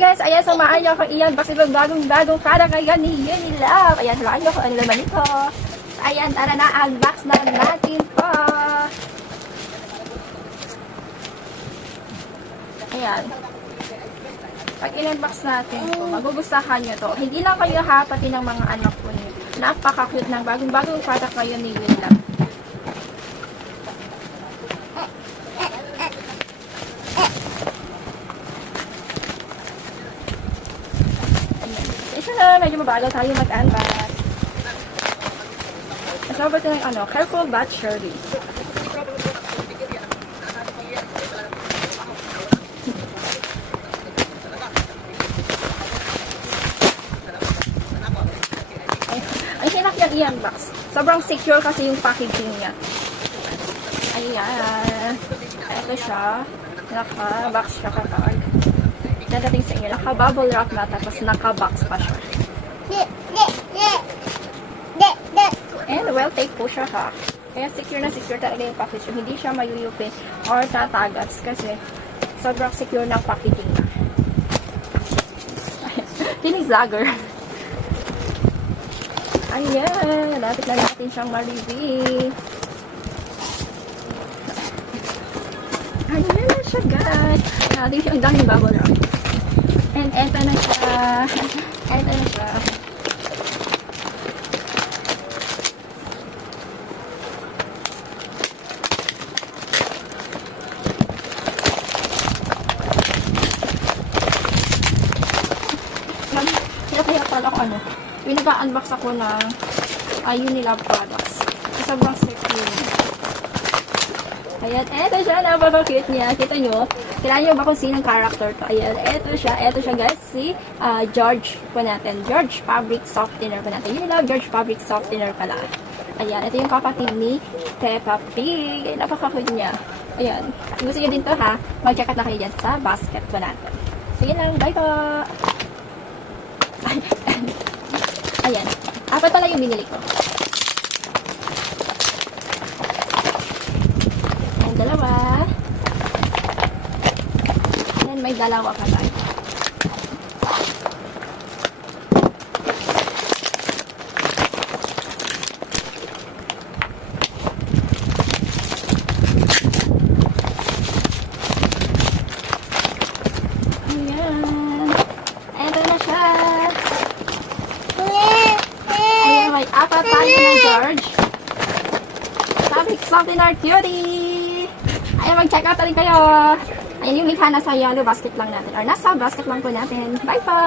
guys, ayan, sumaan nyo ako iyan. Bakit bagong-bagong para kaya ni Unilove. Ayan, sumaan nyo ako ano naman ito. Ayan, tara na, unbox na natin po. Ayan. Pag in-unbox natin po, magugustahan nyo to. Hindi lang kayo ha, pati ng mga anak po niyo. Napaka-cute ng bagong-bagong para kayo ni Unilove. Ito na, medyo mabagal tayo mag-unbox. Kasama ito ng Careful But Surely. Ang hinak yung i-unbox. Sobrang secure kasi yung packaging niya. Ayan. Ito siya. Naka-box siya kapag dadating sa inyo. Naka-bubble wrap na tapos naka-box pa siya. And well tape po siya ha. Kaya secure na secure talaga yung packaging. Hindi siya mayuyupi or tatagas kasi sobrang secure ng packaging na. Tinizagger. Ayan. Lapit na natin siyang ma-review. Ayan na siya guys. Natin siya. Ang daming bubble wrap. And eto na siya. Eto na siya. Kaya pala ako yung nag-unbox ako ng Unilove products. Sobrang secure. Ayan, eto siya. Napaka-cute niya. Kita nyo? Kailangan nyo ba kung sinong character to? Ayan, eto siya. Eto siya guys. Si George po natin. George Fabric Softener po natin. Unilove George Fabric Softener pala. Ayan, ito yung kapatid ni Peppa Pig. Napaka-cute niya. Ayan. Kung gusto nyo din to ha, mag-check out na kayo dyan sa basket po natin. Sige lang. Bye po! Ayan. Apat pala yung binili ko. Ayan, dalawa. Ayan, may dalawa pa tayo. Ayan. Eto na siya. Apat tayo ng George. Fabric Softener Cutie! Ayan, mag-check out rin kayo. Ayan yung mikha nasa yellow basket lang natin. Or nasa basket lang po natin. Bye po!